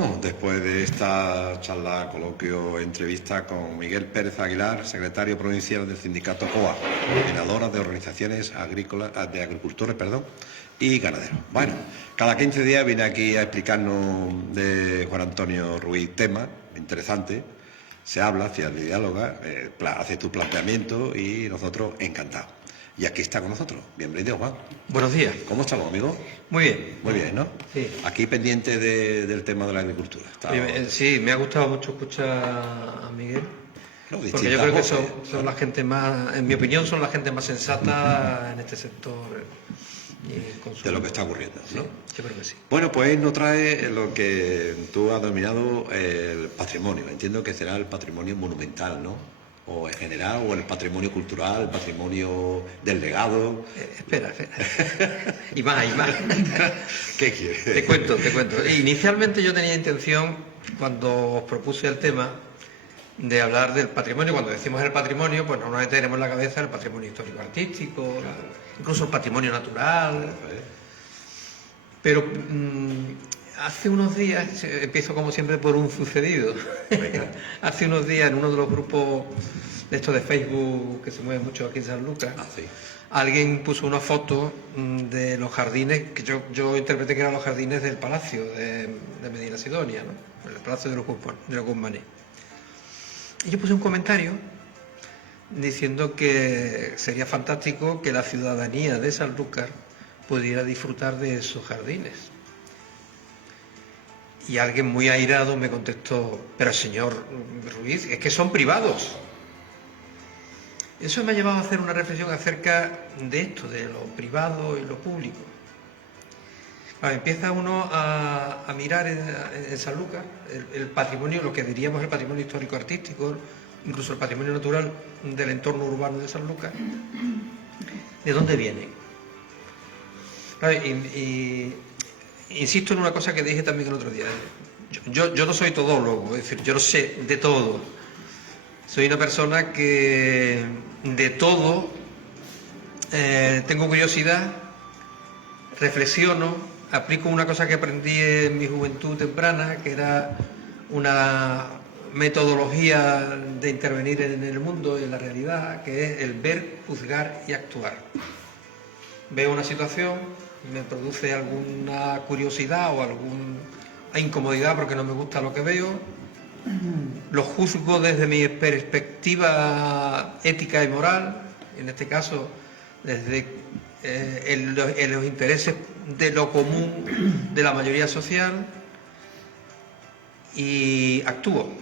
continuamos después de esta charla, coloquio, entrevista con Miguel Pérez Aguilar, secretario provincial del sindicato COA, coordinadora de organizaciones agrícolas, de agricultores, y ganaderos. Bueno, cada 15 días viene aquí a explicarnos de Juan Antonio Ruiz temas interesantes, se habla, se dialoga, hace tu planteamiento y nosotros encantados. Y aquí está con nosotros. Bienvenido, Juan. Buenos días. ¿Cómo estamos, amigo? Muy bien. Muy bien, ¿no? Sí. Aquí pendiente del tema de la agricultura. Sí, me ha gustado mucho escuchar a Miguel. No, porque yo creo que son la gente más, en mi opinión, son la gente más sensata en este sector. De lo que está ocurriendo, ¿no? Sí, yo creo que sí. Bueno, pues nos trae lo que tú has denominado el patrimonio. Entiendo que será el patrimonio monumental, ¿no? O en general, o el patrimonio cultural, el patrimonio del legado. Espera. Y más. ¿Qué quieres? Te cuento. Inicialmente yo tenía intención, cuando os propuse el tema, de hablar del patrimonio. Cuando decimos el patrimonio, pues normalmente tenemos en la cabeza el patrimonio histórico-artístico, incluso el patrimonio natural. Pero hace unos días, empiezo como siempre por un sucedido. Hace unos días en uno de los grupos de estos de Facebook que se mueven mucho aquí en San Lucas, alguien puso una foto de los jardines que yo interpreté que eran los jardines del Palacio de Medina Sidonia, ¿no? El Palacio de los Guzmanes. Y yo puse un comentario diciendo que sería fantástico que la ciudadanía de Sanlúcar pudiera disfrutar de esos jardines. Y alguien muy airado me contestó: pero señor Ruiz, es que son privados. Eso me ha llevado a hacer una reflexión acerca de esto, de lo privado y lo público. Empieza uno a mirar en Sanlúcar el patrimonio, lo que diríamos el patrimonio histórico-artístico, incluso el patrimonio natural del entorno urbano de Sanlúcar. ¿De dónde viene? Y insisto en una cosa que dije también el otro día. Yo no soy todólogo, es decir, yo no sé de todo. Soy una persona que de todo tengo curiosidad, reflexiono, aplico una cosa que aprendí en mi juventud temprana, que era una metodología de intervenir en el mundo y en la realidad, que es el ver, juzgar y actuar. Veo una situación, me produce alguna curiosidad o alguna incomodidad porque no me gusta lo que veo, lo juzgo desde mi perspectiva ética y moral, en este caso desde los intereses de lo común de la mayoría social, y actúo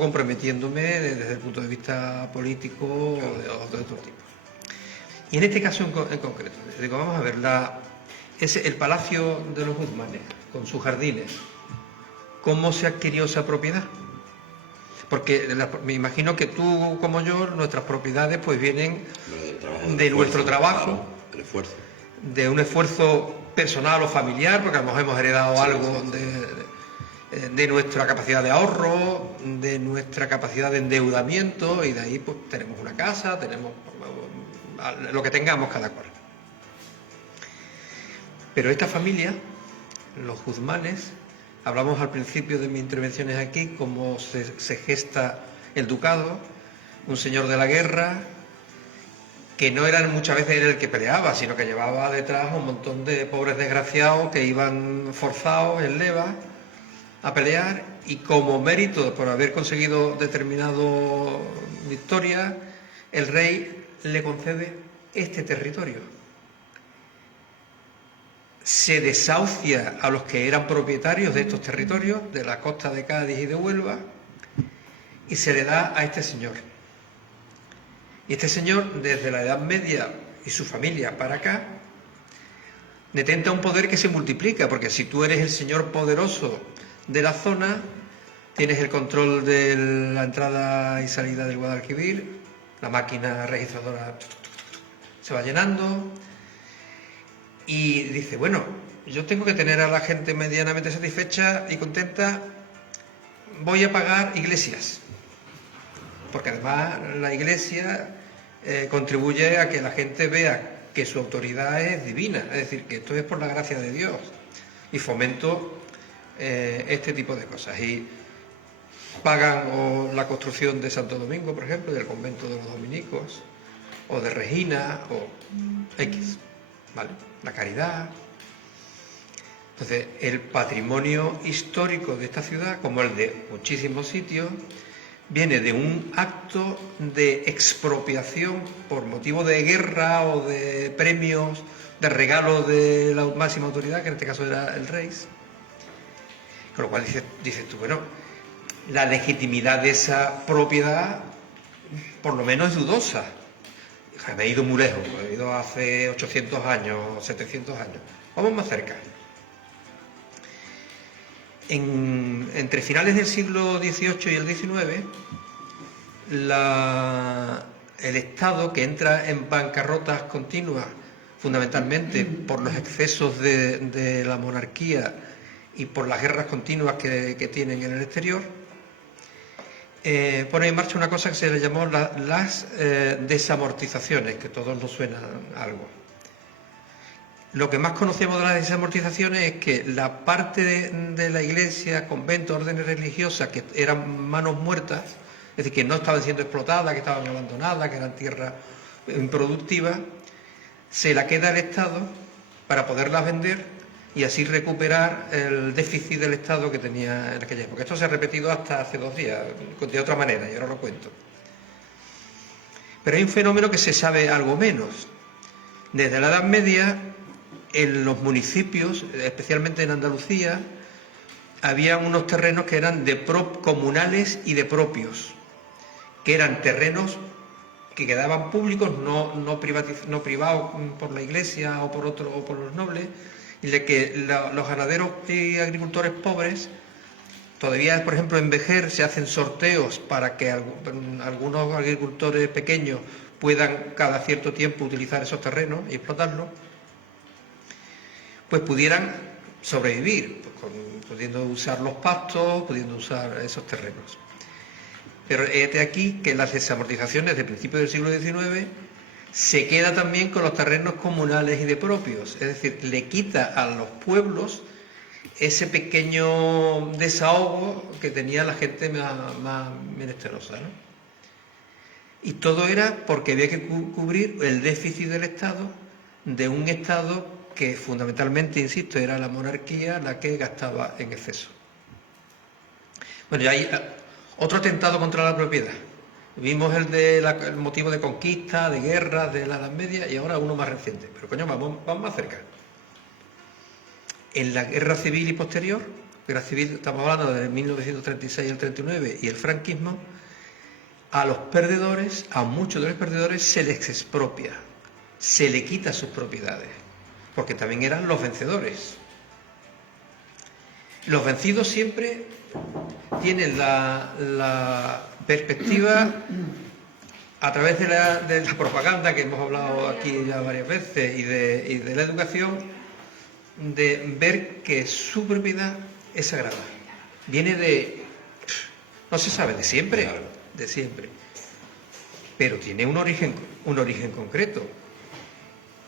comprometiéndome desde el punto de vista político o de otro tipo. Y en este caso en concreto, digo, vamos a ver, el Palacio de los Guzmanes, con sus jardines, ¿cómo se adquirió esa propiedad? Porque me imagino que tú, como yo, nuestras propiedades pues vienen de nuestro trabajo, de un esfuerzo personal o familiar, porque a lo mejor hemos heredado algo de nuestra capacidad de ahorro, de nuestra capacidad de endeudamiento, y de ahí pues tenemos una casa, tenemos lo que tengamos cada cual. Pero esta familia, los Guzmanes, hablamos al principio de mis intervenciones aquí cómo se gesta el ducado, un señor de la guerra que no era muchas veces el que peleaba, sino que llevaba detrás un montón de pobres desgraciados que iban forzados en leva a pelear, y como mérito por haber conseguido determinado victoria, el rey le concede este territorio. Se desahucia a los que eran propietarios de estos territorios, de la costa de Cádiz y de Huelva, y se le da a este señor. Y este señor, desde la Edad Media y su familia para acá, detenta un poder que se multiplica, porque si tú eres el señor poderoso de la zona, tienes el control de la entrada y salida del Guadalquivir, la máquina registradora se va llenando, y dice, bueno, yo tengo que tener a la gente medianamente satisfecha y contenta, voy a pagar iglesias, porque además la iglesia contribuye a que la gente vea que su autoridad es divina, es decir, que esto es por la gracia de Dios, y fomento este tipo de cosas. Y pagan o la construcción de Santo Domingo, por ejemplo, del convento de los dominicos, o de Regina, o X, ¿vale? La caridad. Entonces, el patrimonio histórico de esta ciudad, como el de muchísimos sitios, viene de un acto de expropiación por motivo de guerra o de premios, de regalo de la máxima autoridad, que en este caso era el rey. Con lo cual dices tú, bueno, la legitimidad de esa propiedad por lo menos es dudosa. Me he ido muy lejos, he ido hace 800 años, 700 años. Vamos más cerca. Entre finales del siglo XVIII y el XIX, el Estado, que entra en bancarrotas continuas, fundamentalmente por los excesos de la monarquía y por las guerras continuas que tienen en el exterior, pone en marcha una cosa que se le llamó las desamortizaciones, que a todos nos suena algo. Lo que más conocemos de las desamortizaciones es que la parte de la iglesia, conventos, órdenes religiosas que eran manos muertas, es decir, que no estaban siendo explotadas, que estaban abandonadas, que eran tierras improductivas, se la queda el Estado para poderlas vender y así recuperar el déficit del Estado que tenía en aquella época. Esto se ha repetido hasta hace 2 días, de otra manera, y ahora lo cuento. Pero hay un fenómeno que se sabe algo menos. Desde la Edad Media, en los municipios, especialmente en Andalucía, había unos terrenos que eran comunales y de propios, que eran terrenos que quedaban públicos, no privados por la iglesia o por los nobles, y de que los ganaderos y agricultores pobres, todavía, por ejemplo, en Vejer se hacen sorteos para que algunos agricultores pequeños puedan cada cierto tiempo utilizar esos terrenos y explotarlos, pues pudieran sobrevivir, pudiendo usar los pastos, pudiendo usar esos terrenos. Pero de aquí que las desamortizaciones de principios del siglo XIX se queda también con los terrenos comunales y de propios, es decir, le quita a los pueblos ese pequeño desahogo que tenía la gente más menesterosa, ¿no? Y todo era porque había que cubrir el déficit del Estado, de un Estado que fundamentalmente, insisto, era la monarquía la que gastaba en exceso. Bueno, ya hay otro atentado contra la propiedad. Vimos el motivo de conquista, de guerra, de la Edad Media, y ahora uno más reciente. Pero coño, vamos más cerca. En la guerra civil y posterior, guerra civil estamos hablando de 1936 al 39 y el franquismo, a los perdedores, a muchos de los perdedores se les expropia, se le quita sus propiedades, porque también eran los vencedores. Los vencidos siempre tienen la perspectiva, a través de la propaganda que hemos hablado aquí ya varias veces y de la educación, de ver que su propiedad es sagrada. Viene no se sabe, de siempre, pero tiene un origen concreto.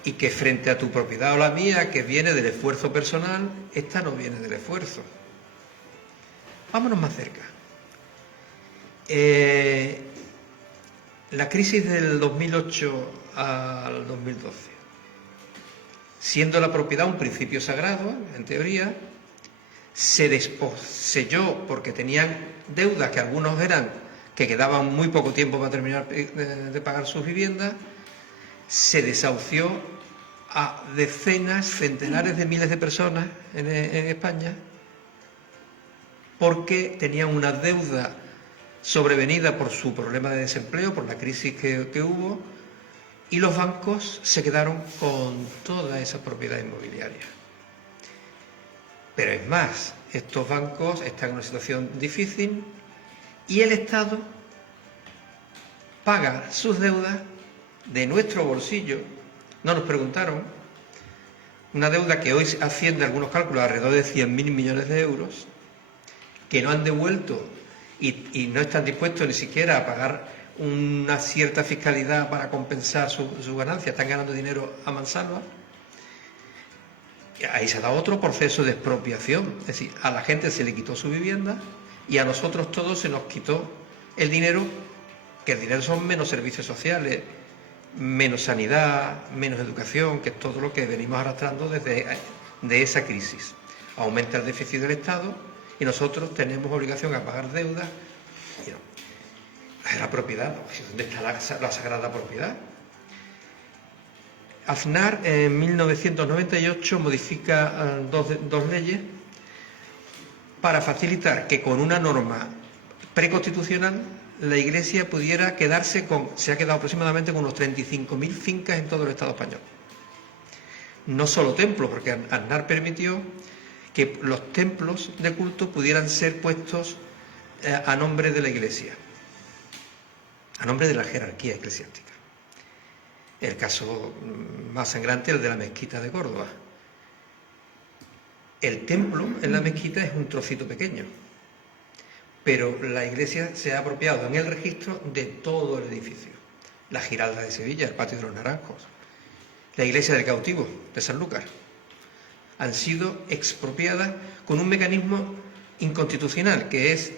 Y que frente a tu propiedad o la mía, que viene del esfuerzo personal, esta no viene del esfuerzo. Vámonos más cerca. La crisis del 2008 al 2012, siendo la propiedad un principio sagrado, en teoría, se desposeyó porque tenían deudas que algunos que quedaban muy poco tiempo para terminar de pagar sus viviendas, se desahució a decenas, centenares de miles de personas en España porque tenían una deuda sobrevenida por su problema de desempleo, por la crisis que hubo, y los bancos se quedaron con toda esa propiedad inmobiliaria. Pero es más, estos bancos están en una situación difícil y el Estado paga sus deudas de nuestro bolsillo. No nos preguntaron. Una deuda que hoy asciende a algunos cálculos alrededor de 100.000 millones de euros, que no han devuelto y no están dispuestos ni siquiera a pagar una cierta fiscalidad para compensar su ganancia. Están ganando dinero a mansalva. ahí se da otro proceso de expropiación, es decir, a la gente se le quitó su vivienda y a nosotros todos se nos quitó el dinero, que el dinero son menos servicios sociales, menos sanidad, menos educación, que es todo lo que venimos arrastrando desde de esa crisis. Aumenta el déficit del Estado y nosotros tenemos obligación a pagar deudas. La propiedad, ¿dónde está la sagrada propiedad? Aznar en 1998 modifica dos leyes para facilitar que con una norma preconstitucional la Iglesia pudiera quedarse se ha quedado aproximadamente con unos 35.000 fincas en todo el Estado español. No solo templos, porque Aznar permitió que los templos de culto pudieran ser puestos a nombre de la Iglesia, a nombre de la jerarquía eclesiástica. El caso más sangrante es el de la mezquita de Córdoba. El templo en la mezquita es un trocito pequeño, pero la Iglesia se ha apropiado en el registro de todo el edificio. La Giralda de Sevilla, el Patio de los Naranjos, la Iglesia del Cautivo de San Lucas, han sido expropiadas con un mecanismo inconstitucional, que es,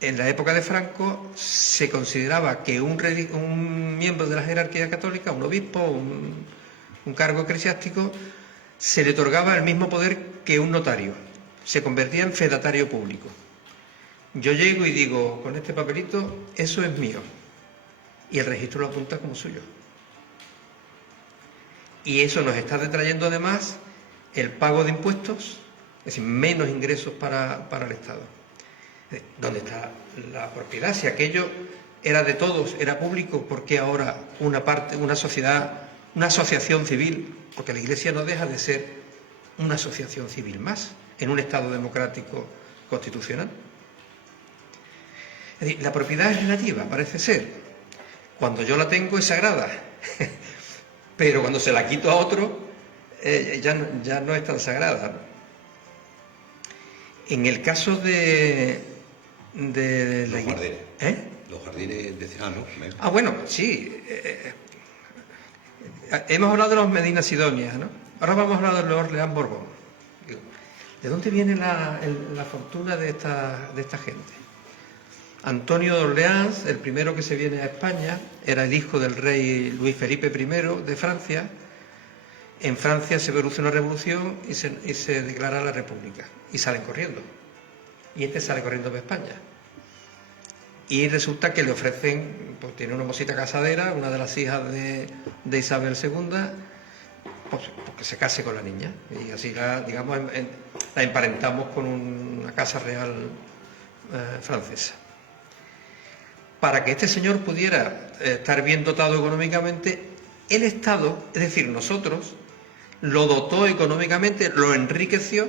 en la época de Franco, se consideraba que un miembro de la jerarquía católica, un obispo, un cargo eclesiástico, se le otorgaba el mismo poder que un notario, se convertía en fedatario público. Yo llego y digo, con este papelito, eso es mío, y el registro lo apunta como suyo. Y eso nos está detrayendo además el pago de impuestos, es decir, menos ingresos para el Estado. ¿Dónde está la propiedad? Si aquello era de todos, era público, ¿por qué ahora una sociedad, una asociación civil? Porque la Iglesia no deja de ser una asociación civil más en un Estado democrático constitucional. Es decir, la propiedad es relativa, parece ser. Cuando yo la tengo es sagrada, pero cuando se la quito a otro ya no es tan sagrada, ¿no? En el caso de los jardines. Los jardines ¿no? Bueno, sí. Hemos hablado de los Medina Sidonia, ¿no? Ahora vamos a hablar de los Orleans Borbón. ¿De dónde viene la fortuna de esta gente? Antonio de Orleans, el primero que se viene a España, era el hijo del rey Luis Felipe I de Francia. En Francia se produce una revolución y se declara la República. Y salen corriendo. Y este sale corriendo para España. Y resulta que le ofrecen, pues tiene una mosita casadera, una de las hijas de Isabel II, pues que se case con la niña. Y así la emparentamos con una casa real francesa. Para que este señor pudiera estar bien dotado económicamente, el Estado, es decir, nosotros, lo dotó económicamente, lo enriqueció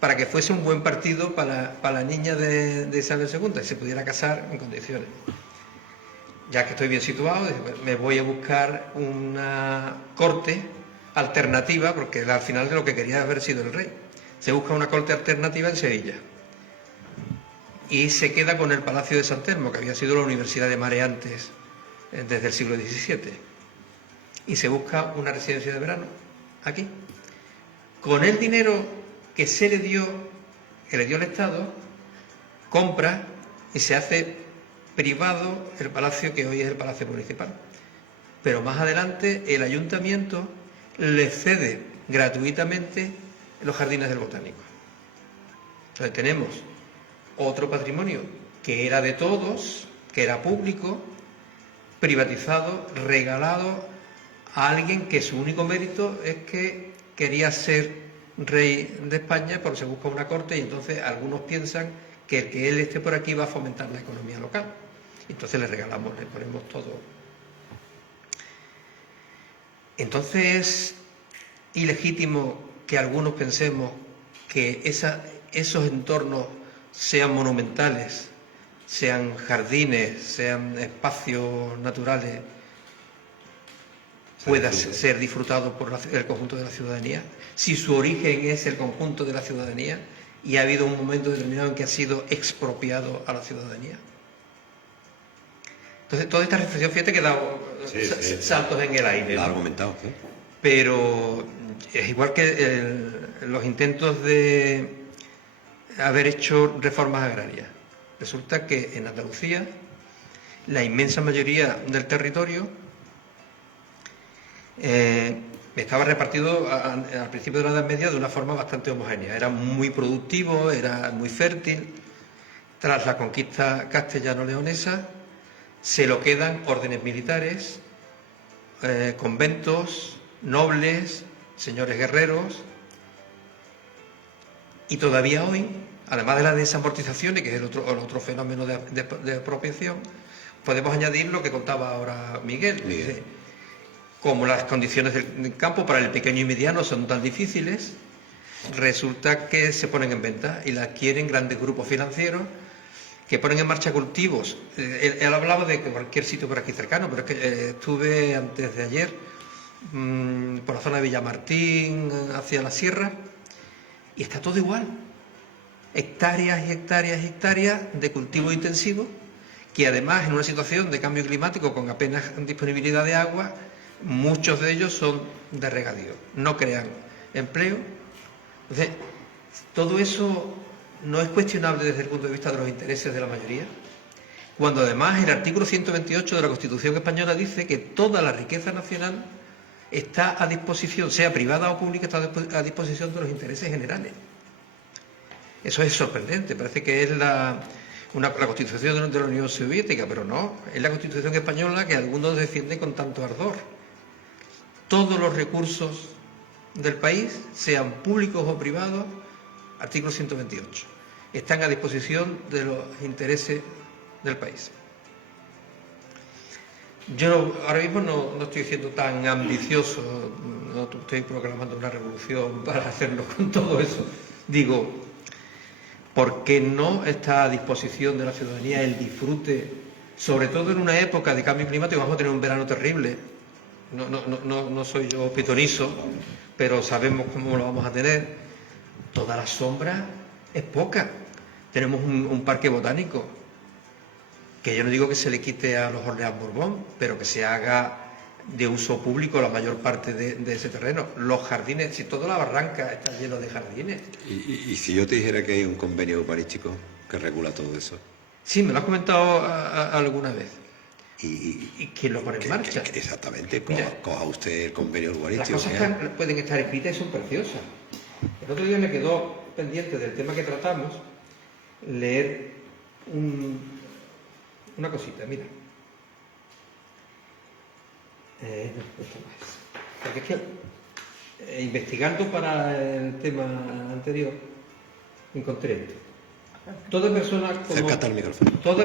para que fuese un buen partido para la niña de Isabel II y se pudiera casar en condiciones. Ya que estoy bien situado, me voy a buscar una corte alternativa, porque al final de lo que quería haber sido el rey. Se busca una corte alternativa en Sevilla. Y se queda con el Palacio de San Telmo, que había sido la Universidad de Mareantes desde el siglo XVII. Y se busca una residencia de verano aquí. Con el dinero que le dio el Estado, compra y se hace privado el palacio que hoy es el Palacio Municipal. Pero más adelante el Ayuntamiento le cede gratuitamente los jardines del Botánico. Entonces tenemos otro patrimonio que era de todos, que era público, privatizado, regalado a alguien que su único mérito es que quería ser rey de España, porque se busca una corte y entonces algunos piensan que el que él esté por aquí va a fomentar la economía local. Entonces le regalamos, le ponemos todo. Entonces es ilegítimo que algunos pensemos que esos entornos sean monumentales, sean jardines, sean espacios naturales, pueda ser disfrutado por el conjunto de la ciudadanía, si su origen es el conjunto de la ciudadanía y ha habido un momento determinado en que ha sido expropiado a la ciudadanía. Entonces, toda esta reflexión, fíjate que he dado saltos en el aire. La ha argumentado, ¿sí? pero es igual que los intentos de haber hecho reformas agrarias. Resulta que en Andalucía la inmensa mayoría del territorio estaba repartido al principio de la Edad Media de una forma bastante homogénea. Era muy productivo, era muy fértil. Tras la conquista castellano-leonesa se lo quedan órdenes militares, conventos, nobles, señores guerreros, y todavía hoy, además de las desamortizaciones, que es el otro fenómeno de apropiación, podemos añadir lo que contaba ahora Miguel. Como las condiciones del campo para el pequeño y mediano son tan difíciles, resulta que se ponen en venta y la adquieren grandes grupos financieros que ponen en marcha cultivos. Él hablaba de cualquier sitio por aquí cercano, pero es que estuve antes de ayer por la zona de Villamartín, hacia la sierra, y está todo igual. Hectáreas y hectáreas y hectáreas de cultivo intensivo, que además en una situación de cambio climático con apenas disponibilidad de agua, muchos de ellos son de regadío, no crean empleo. Entonces, todo eso no es cuestionable desde el punto de vista de los intereses de la mayoría, cuando además el artículo 128 de la Constitución española dice que toda la riqueza nacional está a disposición, sea privada o pública, está a disposición de los intereses generales. Eso es sorprendente, parece que es la Constitución de la Unión Soviética, pero no, es la Constitución española que algunos defienden con tanto ardor. Todos los recursos del país, sean públicos o privados, artículo 128, están a disposición de los intereses del país. Yo ahora mismo no estoy siendo tan ambicioso, no estoy proclamando una revolución para hacerlo con todo eso. Digo, ¿por qué no está a disposición de la ciudadanía el disfrute, sobre todo en una época de cambio climático? Vamos a tener un verano terrible. No soy yo pitonizo, pero sabemos cómo lo vamos a tener. Toda la sombra es poca. Tenemos un parque botánico, que yo no digo que se le quite a los Orleans Borbón, pero que se haga de uso público la mayor parte de ese terreno. Los jardines, si toda la barranca está lleno de jardines. ¿Y si yo te dijera que hay un convenio urbanístico que regula todo eso? Sí, me lo has comentado alguna vez. ¿Y quién lo pone en marcha? Exactamente, Mira, coja usted el convenio urbanístico. Las cosas pueden estar escritas y son preciosas. El otro día me quedó pendiente del tema que tratamos leer una cosita, mira. Esto no es. Porque es que investigando para el tema anterior encontré esto. Toda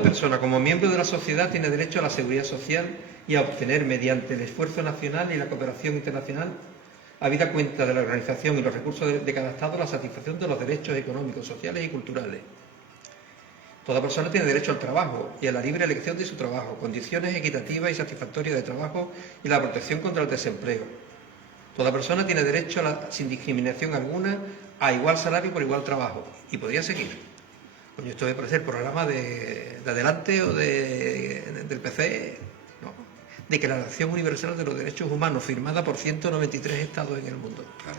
persona como miembro de la sociedad tiene derecho a la seguridad social y a obtener mediante el esfuerzo nacional y la cooperación internacional, habida cuenta de la organización y los recursos de cada Estado, la satisfacción de los derechos económicos, sociales y culturales. Toda persona tiene derecho al trabajo y a la libre elección de su trabajo, condiciones equitativas y satisfactorias de trabajo y la protección contra el desempleo. Toda persona tiene derecho sin discriminación alguna a igual salario por igual trabajo. Y podría seguir. Coño, esto me parece el programa de Adelante o del PC, ¿no? Declaración Universal de los Derechos Humanos, firmada por 193 estados en el mundo. Claro.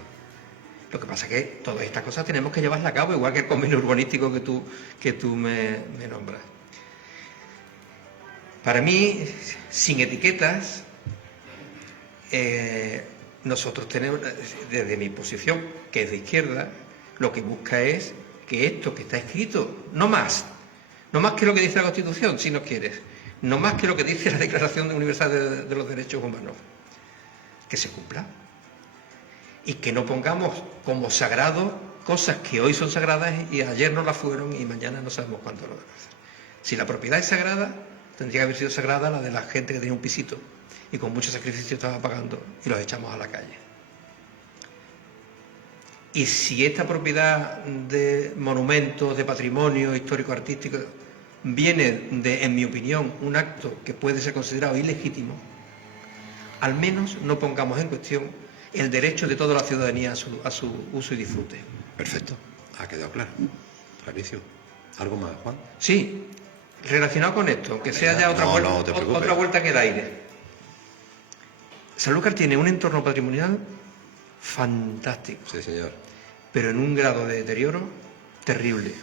Lo que pasa es que todas estas cosas tenemos que llevarlas a cabo, igual que el convenio urbanístico que tú me nombras. Para mí, sin etiquetas, nosotros tenemos, desde mi posición, que es de izquierda, lo que busca es que esto que está escrito, no más que lo que dice la Constitución, si no quieres, no más que lo que dice la Declaración Universal de los Derechos Humanos, que se cumpla. Y que no pongamos como sagrado cosas que hoy son sagradas y ayer no las fueron y mañana no sabemos cuándo lo van a hacer. Si la propiedad es sagrada, tendría que haber sido sagrada la de la gente que tenía un pisito y con mucho sacrificio estaba pagando y los echamos a la calle. Y si esta propiedad de monumentos, de patrimonio histórico-artístico, viene de, en mi opinión, un acto que puede ser considerado ilegítimo, al menos no pongamos en cuestión el derecho de toda la ciudadanía a su uso y disfrute. Perfecto, ha quedado claro. Clarísimo. ¿Algo más, Juan? Sí, relacionado con esto, que sea ya otra vuelta en el aire. Sanlúcar tiene un entorno patrimonial fantástico, Sí, señor. pero en un grado de deterioro terrible.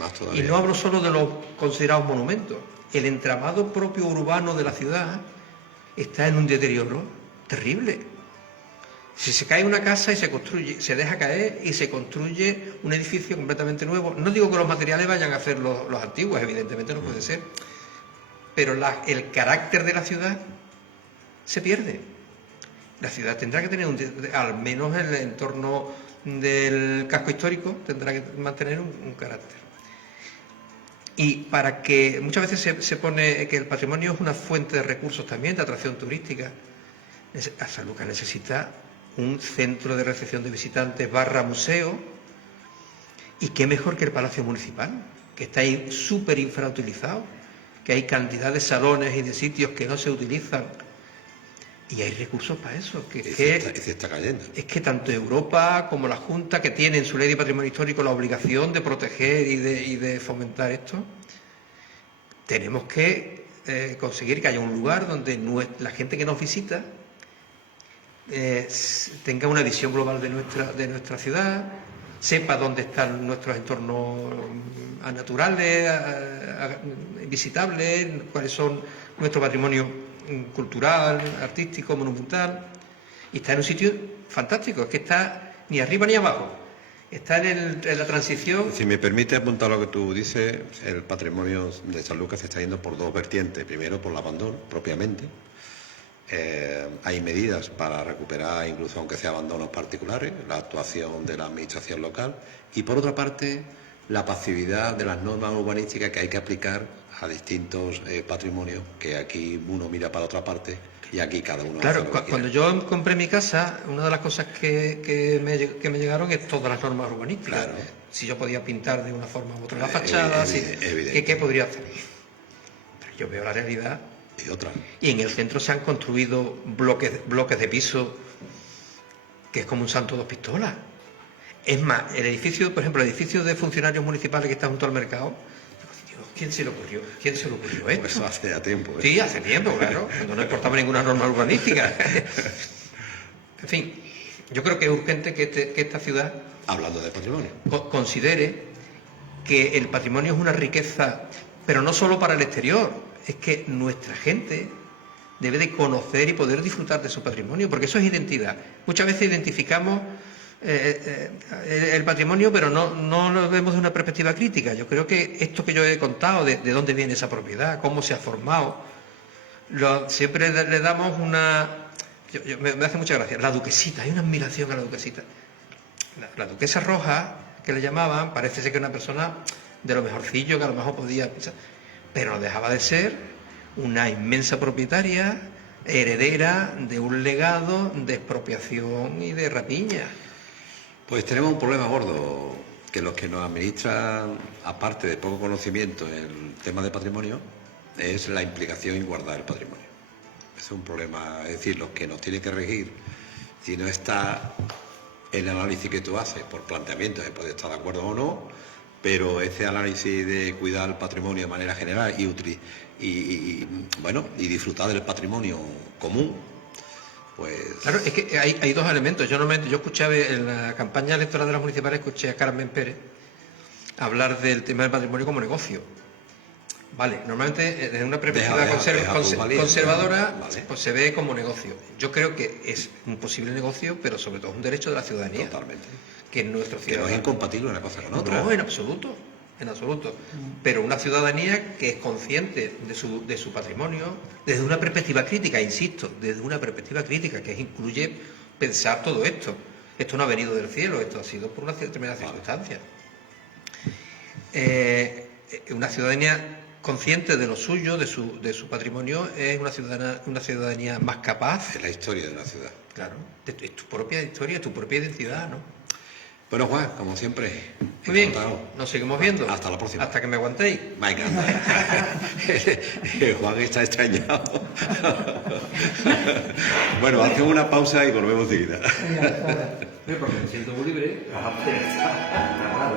Más Y todavía. no hablo solo de los considerados monumentos. El entramado propio urbano de la ciudad está en un deterioro terrible. Si se cae una casa y se construye, se deja caer y se construye un edificio completamente nuevo. No digo que los materiales vayan a ser los antiguos, evidentemente no puede ser, pero el carácter de la ciudad se pierde. La ciudad tendrá que tener al menos el entorno del casco histórico tendrá que mantener un carácter. Y para que muchas veces se pone que el patrimonio es una fuente de recursos también, de atracción turística, Sanlúcar necesita un centro de recepción de visitantes / museo, y qué mejor que el Palacio Municipal, que está ahí súper infrautilizado, que hay cantidad de salones y de sitios que no se utilizan, y hay recursos para eso. Se está cayendo. Es que tanto Europa como la Junta, que tiene en su ley de patrimonio histórico la obligación de proteger y de fomentar esto, tenemos que conseguir que haya un lugar donde la gente que nos visita tenga una visión global de nuestra ciudad, sepa dónde están nuestros entornos naturales, visitables, cuáles son nuestro patrimonio cultural, artístico, monumental, y está en un sitio fantástico, es que está ni arriba ni abajo, está en la transición. Si me permite apuntar lo que tú dices, el patrimonio de Sanlúcar se está yendo por dos vertientes. Primero, por el abandono, propiamente. Hay medidas para recuperar, incluso aunque sea abandonos particulares, la actuación de la administración local, y por otra parte, la pasividad de las normas urbanísticas que hay que aplicar a distintos patrimonios, que aquí uno mira para otra parte y aquí cada uno Claro, hace lo que cuando quiere. yo compré mi casa, una de las cosas que me llegaron es todas las normas urbanísticas. Claro. Si yo podía pintar de una forma u otra la fachada, Evidente. ¿qué podría hacer? Pero yo veo la realidad. Y otra. Y en el centro se han construido bloques de piso que es como un santo dos pistolas. Es más, el edificio, por ejemplo, el edificio de funcionarios municipales que está junto al mercado, digo, ¿quién se le ocurrió? ¿Quién se le ocurrió esto? Pues eso hace ya tiempo. Sí, hace tiempo, claro, cuando no importaba ninguna norma urbanística. En fin, yo creo que es urgente que esta ciudad Hablando de patrimonio. considere que el patrimonio es una riqueza, pero no solo para el exterior, es que nuestra gente debe de conocer y poder disfrutar de su patrimonio, porque eso es identidad. Muchas veces identificamos el patrimonio, pero no lo vemos de una perspectiva crítica. Yo creo que esto que yo he contado, de dónde viene esa propiedad, cómo se ha formado, siempre le damos una... me hace mucha gracia. La duquesita, hay una admiración a la duquesita. La duquesa roja, que le llamaban, parece ser que era una persona de lo mejorcillo, que a lo mejor podía pensar, pero no dejaba de ser una inmensa propietaria, heredera de un legado de expropiación y de rapiña. Pues tenemos un problema gordo, que los que nos administran, aparte de poco conocimiento en el tema de patrimonio, es la implicación y guardar el patrimonio. Es un problema, es decir, los que nos tienen que regir, si no está el análisis que tú haces, por planteamientos, se puede estar de acuerdo o no, pero ese análisis de cuidar el patrimonio de manera general y disfrutar del patrimonio común, pues... Claro, es que hay dos elementos. Yo escuché en la campaña electoral de las municipales, escuché a Carmen Pérez hablar del tema del patrimonio como negocio. Vale, normalmente desde una perspectiva conservadora, vale, pues se ve como negocio. Yo creo que es un posible negocio, pero sobre todo es un derecho de la ciudadanía. Totalmente. Que nuestro Que no ciudadano... es incompatible una cosa con otra. No, en absoluto, en absoluto. Pero una ciudadanía que es consciente de su patrimonio desde una perspectiva crítica, insisto, desde una perspectiva crítica que incluye pensar todo esto. Esto no ha venido del cielo, esto ha sido por una determinada circunstancia. Una ciudadanía consciente de lo suyo, de su patrimonio, es una ciudadanía más capaz. Es la historia de una ciudad. Claro, es tu propia historia, tu propia identidad, ¿no? Bueno, Juan, como siempre, Muy bien, encantado. nos seguimos viendo. Hasta la próxima. Hasta que me aguantéis. Venga. Juan está extrañado. Bueno, hacemos una pausa y volvemos enseguida. Porque me siento muy libre.